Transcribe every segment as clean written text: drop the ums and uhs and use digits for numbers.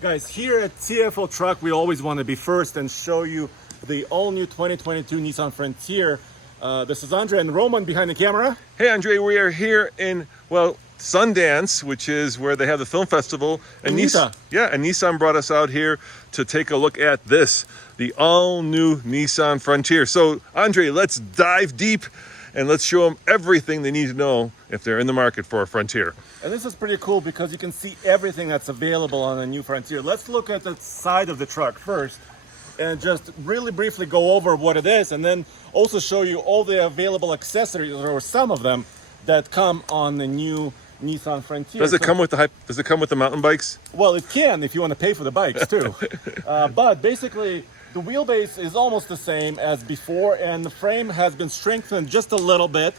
Guys, here at TFL Truck, we always want to be first and show you the all-new 2022 Nissan Frontier. This is Andre and Roman behind the camera. Hey Andre, we are here in, well, Sundance, which is where they have the film festival. And Nissan brought us out here to take a look at this, the all-new Nissan Frontier. So Andre, let's dive deep and let's show them everything they need to know if they're in the market for a Frontier. And this is pretty cool because you can see everything that's available on a new Frontier. Let's look at the side of the truck first and just really briefly go over what it is, and then also show you all the available accessories, or some of them, that come on the new Nissan Frontier. Does it come with the mountain bikes? Well, it can if you want to pay for the bikes too. But basically, the wheelbase is almost the same as before, and the frame has been strengthened just a little bit.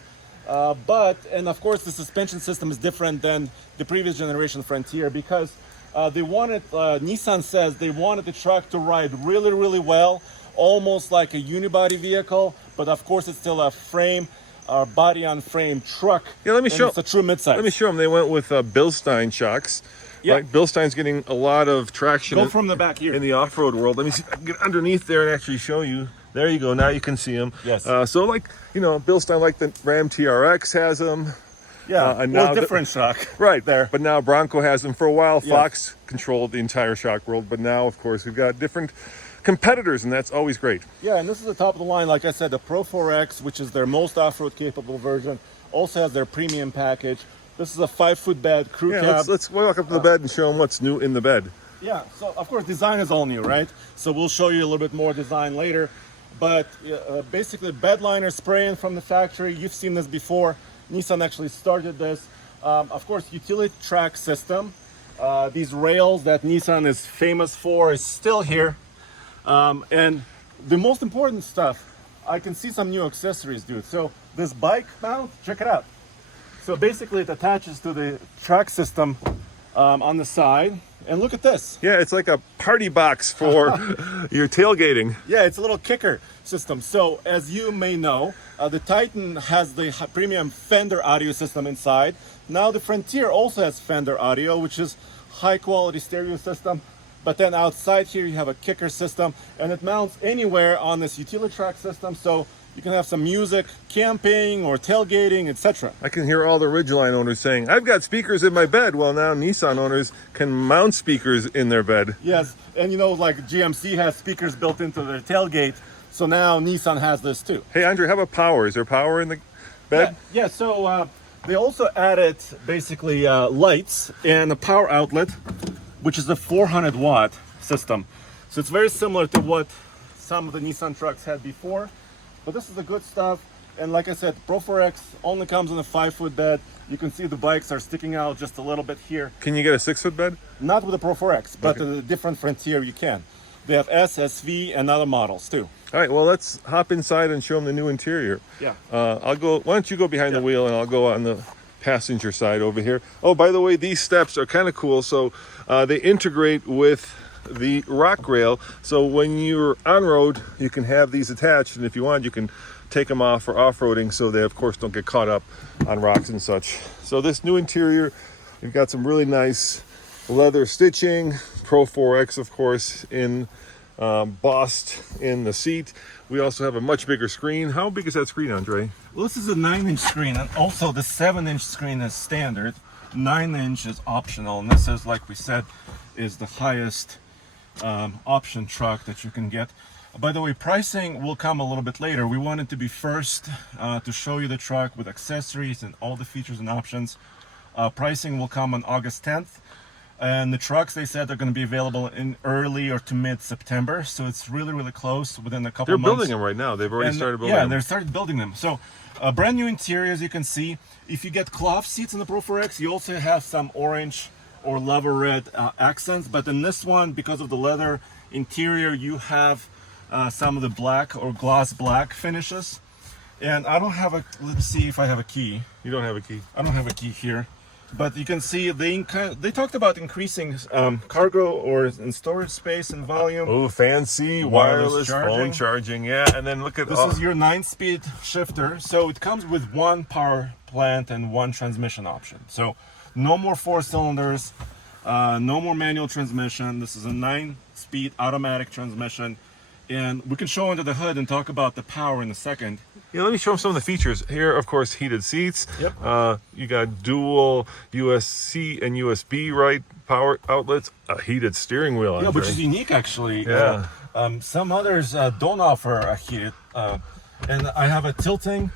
And of course, the suspension system is different than the previous generation Frontier because Nissan says they wanted the truck to ride really, really well, almost like a unibody vehicle, but of course it's still a frame, body-on-frame truck. Yeah, let me show. It's a true midsize. Let me show them. They went with Bilstein shocks. Yeah. Right? Bilstein's getting a lot of traction. Go from the back here. In the off-road world. Let me see if I can get underneath there and actually show you. There you go. Now you can see them. Yes. So like, Bilstein, like the Ram TRX has them. Yeah, and now different shock. Right. There. But now Bronco has them. For a while, Yes. Fox controlled the entire shock world. But now, of course, we've got different competitors, and that's always great. Yeah, and this is the top of the line. Like I said, the Pro-4X, which is their most off-road capable version, also has their premium package. This is a 5-foot bed, crew cab. Let's walk up to the bed and show them what's new in the bed. Yeah, so of course design is all new, right? So we'll show you a little bit more design later. But basically bed liner spraying from the factory. You've seen this before. Nissan actually started this. Of course, utility track system. These rails that Nissan is famous for is still here. And the most important stuff, I can see some new accessories, dude. So this bike mount, check it out. So basically it attaches to the track system on the side. And look at this. Yeah, it's like a party box for your tailgating. Yeah, it's a little kicker system. So as you may know, the Titan has the premium Fender audio system inside. Now the Frontier also has Fender audio, which is high quality stereo system. But then outside here you have a kicker system, and it mounts anywhere on this utility track system. So you can have some music, camping or tailgating, etc. I can hear all the Ridgeline owners saying, I've got speakers in my bed. Well, now Nissan owners can mount speakers in their bed. Yes, and like GMC has speakers built into their tailgate, so now Nissan has this too. Hey, Andre, how about power? Is there power in the bed? Yeah, so they also added basically lights and a power outlet, which is a 400 watt system. So it's very similar to what some of the Nissan trucks had before. But this is the good stuff, and like I said, Pro-4X only comes in a 5-foot bed. You can see the bikes are sticking out just a little bit here. Can you get a 6-foot bed? Not with the Pro-4X, but Okay. the different Frontier you can. They have S, SV, and other models too. All right, well, let's hop inside and show them the new interior. Yeah. Why don't you go behind the wheel and I'll go on the passenger side over here. Oh, by the way, these steps are kind of cool. So they integrate with the rock rail, so when you're on road you can have these attached, and if you want you can take them off for off-roading, so they of course don't get caught up on rocks and such. So this new interior, you've got some really nice leather stitching, Pro-4X of course in embossed in the seat. We also have a much bigger screen. How big is that screen, Andre? Well, this is a 9-inch screen, and also the 7-inch screen is standard. 9-inch is optional, and this is, like we said, is the highest option truck that you can get. By the way, pricing will come a little bit later. We wanted to be first to show you the truck with accessories and all the features and options. Pricing will come on August 10th, and the trucks, they said, are going to be available in early or to mid-September, so it's really, really close, within a couple of months. They're building them right now. They've already started building them. Yeah, they started building them. So brand new interior, as you can see. If you get cloth seats in the Pro-4X, you also have some orange or lava red accents, but in this one, because of the leather interior, you have some of the black or gloss black finishes. And I don't have let's see if I have a key. You don't have a key? I don't have a key here, but you can see they talked about increasing cargo or in storage space and volume. Oh, fancy wireless phone charging. Yeah, and then look at this is your 9-speed shifter, so it comes with one power plant and one transmission option. So no more 4 cylinders. No more manual transmission. This is a 9-speed automatic transmission. And we can show under the hood and talk about the power in a second. Yeah, let me show them some of the features. Here, of course, heated seats. Yep. You got dual USB and USB, right, power outlets. A heated steering wheel, Yeah, Andre. which is unique, actually. Yeah. Some others don't offer a heated. And I have a tilting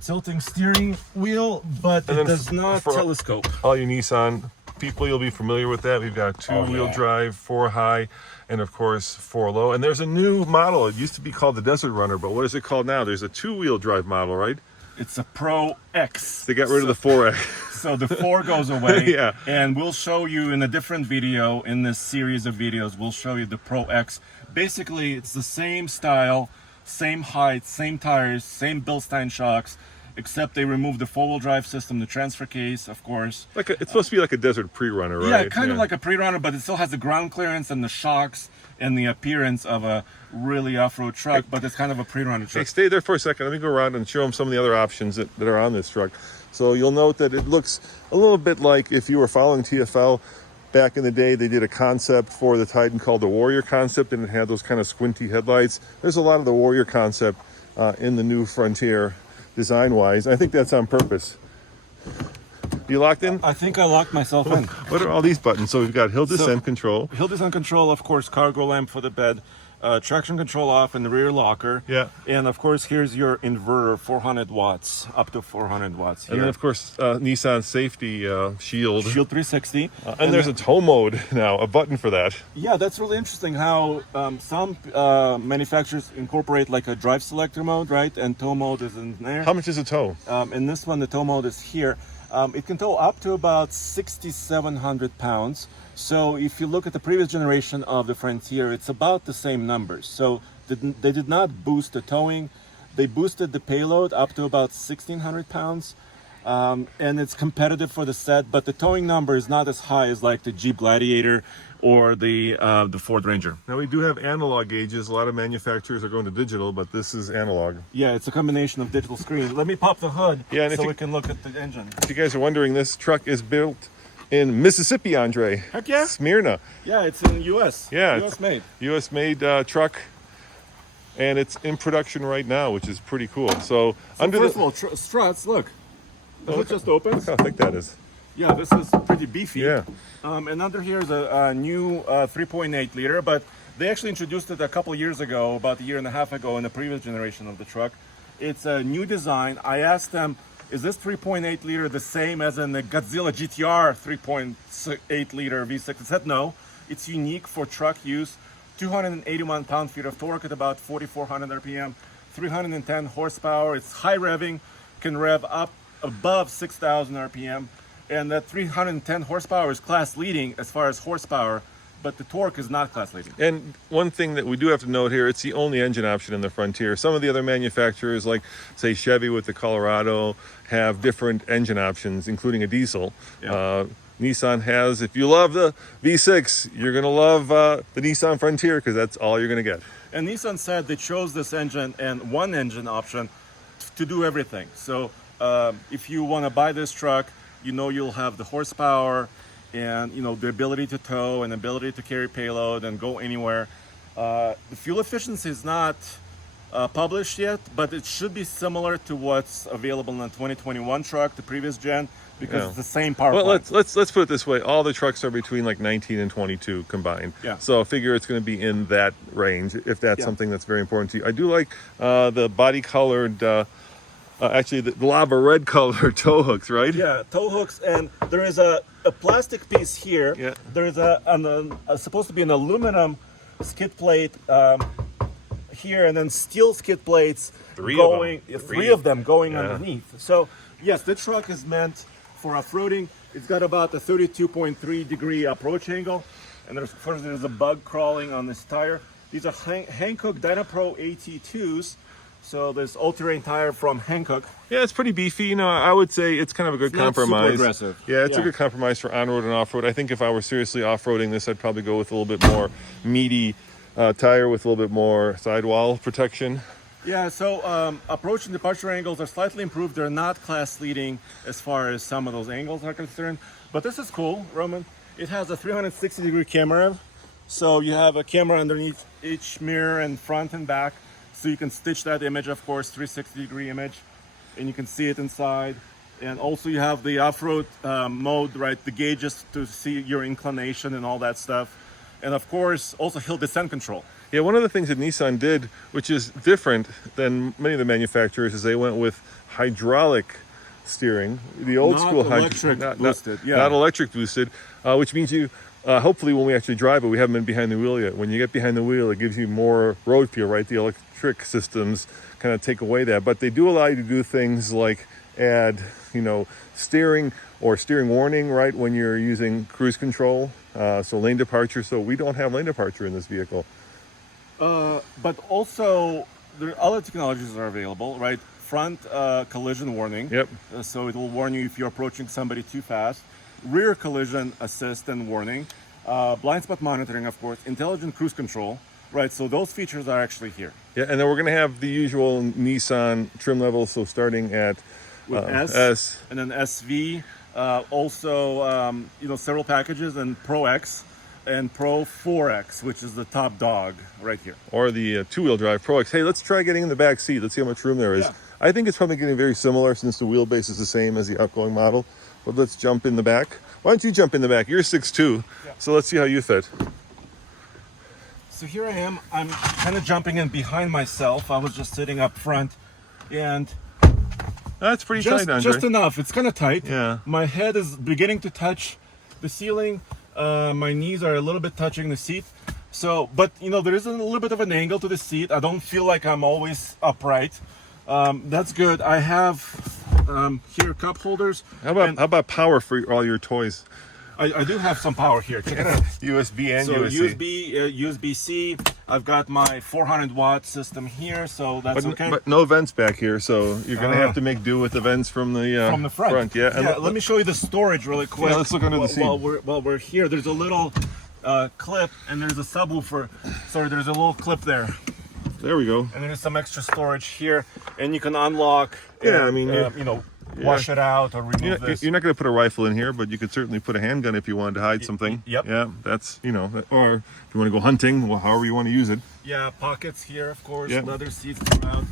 steering wheel, but And it then does not for telescope. all you Nissan people, you'll be familiar with that. We've got two-wheel yeah. drive, 4 high, and of course 4 low. And there's a new model. It used to be called the Desert Runner, but what is it called now? There's a 2-wheel drive model, right? It's a Pro-X. They got rid of the 4X. So the 4 goes away. Yeah. And we'll show you in a different video, in this series of videos, we'll show you the Pro-X. Basically, it's the same style, same height, same tires, same Bilstein shocks, except they removed the 4-wheel drive system, the transfer case, of course. It's supposed to be like a desert pre-runner, right? Yeah, kind of like a pre-runner, but it still has the ground clearance and the shocks and the appearance of a really off-road truck, but it's kind of a pre-runner Hey, truck. stay there for a second. Let me go around and show them some of the other options that are on this truck. So you'll note that it looks a little bit like if you were following TFL back in the day, they did a concept for the Titan called the Warrior concept, and it had those kind of squinty headlights. There's a lot of the Warrior concept in the new Frontier design-wise. I think that's on purpose. You locked in? I think I locked myself in. What are all these buttons? So we've got hill descent control. Hill descent control, of course, cargo lamp for the bed, traction control off in the rear locker. Yeah. And of course, here's your inverter, 400 watts, up to 400 watts here. And then, of course, Nissan safety shield. Shield 360. And there's a tow mode now, a button for that. Yeah, that's really interesting how some manufacturers incorporate like a drive selector mode, right? And tow mode is in there. How much is a tow? In this one, the tow mode is here. It can tow up to about 6,700 pounds. So if you look at the previous generation of the Frontier, it's about the same numbers. So they did not boost the towing. They boosted the payload up to about 1,600 pounds. And it's competitive for the set, but the towing number is not as high as like the Jeep Gladiator or the Ford Ranger. Now we do have analog gauges. A lot of manufacturers are going to digital, but this is analog. Yeah, it's a combination of digital screens. Let me pop the hood and so we can look at the engine. If you guys are wondering, this truck is built in Mississippi, Andre. Heck yeah. Smyrna. Yeah, it's in the U.S. Yeah, U.S. made. U.S. made truck, and it's in production right now, which is pretty cool. So under First of all, struts, look. The hood just opens. Look how thick that is. Yeah, this is pretty beefy. Yeah. And under here is a new 3.8 liter, but they actually introduced it a couple years ago, about a year and a half ago in the previous generation of the truck. It's a new design. I asked them, is this 3.8 liter the same as in the Godzilla GTR 3.8 liter V6? It said no. It's unique for truck use. 281 pound-feet of torque at about 4,400 RPM, 310 horsepower. It's high revving, can rev up above 6,000 RPM. And that 310 horsepower is class leading as far as horsepower, but the torque is not class leading. And one thing that we do have to note here, it's the only engine option in the Frontier. Some of the other manufacturers, like say Chevy with the Colorado, have different engine options, including a diesel. Yeah. Nissan has, if you love the V6, you're going to love the Nissan Frontier because that's all you're going to get. And Nissan said they chose this engine and one engine option to do everything. So if you want to buy this truck, you know you'll have the horsepower and you know the ability to tow and ability to carry payload and go anywhere. The fuel efficiency is not published yet, but it should be similar to what's available in the 2021 truck, the previous gen, because it's the same power Well, plant. let's put it this way: all the trucks are between like 19 and 22 combined. Yeah. So I figure it's going to be in that range if that's Yeah. something that's very important to you. I do like the body-colored. Actually, the lava red color tow hooks, right? Yeah, tow hooks, and there is a plastic piece here. Yeah. There is supposed to be an aluminum skid plate here, and then steel skid plates Three of them going Yeah. underneath. So yes, the truck is meant for off-roading. It's got about a 32.3 degree approach angle, and there's a bug crawling on this tire. These are Hankook Dynapro AT2s. So this all-terrain tire from Hankook. Yeah, it's pretty beefy. You know, I would say it's kind of a good It's not super compromise. aggressive. Yeah, it's a Yeah. good compromise for on-road and off-road. I think if I were seriously off-roading this, I'd probably go with a little bit more meaty tire with a little bit more sidewall protection. Yeah, so approach and departure angles are slightly improved. They're not class leading as far as some of those angles are concerned. But this is cool, Roman. It has a 360-degree camera, so you have a camera underneath each mirror and front and back, so you can stitch that image, of course, 360-degree image, and you can see it inside. And also you have the off-road mode, right? The gauges to see your inclination and all that stuff. And of course, also hill descent control. Yeah, one of the things that Nissan did, which is different than many of the manufacturers, is they went with hydraulic steering, the old Not school electric boosted, yeah. not electric boosted, which means you hopefully when we actually drive it, we haven't been behind the wheel yet. When you get behind the wheel, it gives you more road feel, right? The electric systems kind of take away that, but they do allow you to do things like add, steering or steering warning, right, when you're using cruise control, so lane departure. So we don't have lane departure in this vehicle. But also, there are other technologies that are available, right? Front collision warning. Yep. So it will warn you if you're approaching somebody too fast. Rear collision assist and warning. Blind spot monitoring, of course. Intelligent cruise control, right? So those features are actually here. Yeah, and then we're going to have the usual Nissan trim levels, so starting at With S, and then SV. Also, several packages, and Pro-X and Pro-4X, which is the top dog right here. Or the two-wheel drive Pro-X. Hey, let's try getting in the back seat. Let's see how much room there is. Yeah. I think it's probably getting very similar since the wheelbase is the same as the outgoing model. But let's jump in the back. Why don't you jump in the back? You're 6'2", so let's see how you fit. So here I am. I'm kind of jumping in behind myself. I was just sitting up front, and That's pretty tight, Andre. just enough. It's kind of tight. Yeah. My head is beginning to touch the ceiling. My knees are a little bit touching the seat. So, but there is a little bit of an angle to the seat. I don't feel like I'm always upright. That's good. I have here cup holders. How about power for all your toys? I do have some power here. Check it out. USB and So USB. USB-C. I've got my 400-watt system here, so that's okay. But no vents back here, so you're going to have to make do with the vents from the front. Yeah. And Let me show you the storage really quick. Yeah, let's look under the seat. While we're here, there's a little clip, and there's a subwoofer. Sorry, there's a little clip there. There we go. And there's some extra storage here, and you can unlock. Yeah, and, I mean, wash it out or remove this. You're not going to put a rifle in here, but you could certainly put a handgun if you wanted to hide something. Yep. Yeah, that's, or if you want to go hunting, well, however you want to use it. Yeah, pockets here, of course. Yep. Leather seats throughout.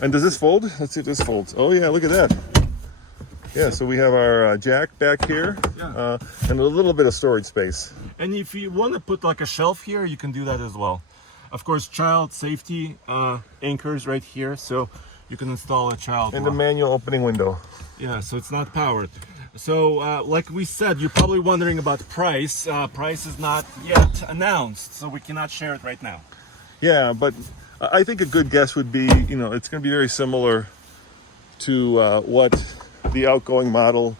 And does this fold? Let's see if this folds. Oh, yeah, look at that. Yeah, so we have our jack back here, and a little bit of storage space. And if you want to put like a shelf here, you can do that as well. Of course, child safety anchors right here, so you can install a child And lock. a manual opening window. Yeah, so it's not powered. So like we said, you're probably wondering about price. Price is not yet announced, so we cannot share it right now. Yeah, but I think a good guess would be, it's going to be very similar to what the outgoing model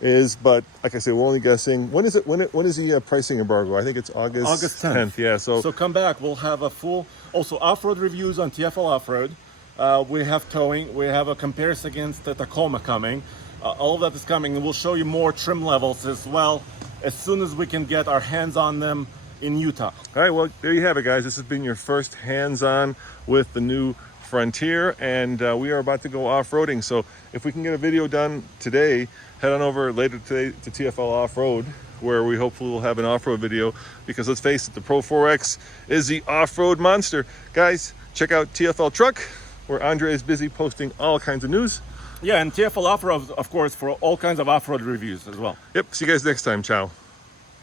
is, but like I say, we're only guessing. When is it? When is the pricing embargo? I think it's August 10th. Yeah, so come back. We'll have a full, also off-road reviews on TFL Off-Road. We have towing. We have a comparison against the Tacoma coming. All of that is coming, and we'll show you more trim levels as well as soon as we can get our hands on them in Utah. all right, well, there you have it, guys. This has been your first hands-on with the new Frontier, and we are about to go off-roading. So if we can get a video done today, head on over later today to TFL Off-Road, where we hopefully will have an off-road video, because let's face it, the Pro-4X is the off-road monster. Guys, check out TFL Truck, where Andre is busy posting all kinds of news. Yeah, and TFL Off-Road, of course, for all kinds of off-road reviews as well. Yep, see you guys next time. Ciao.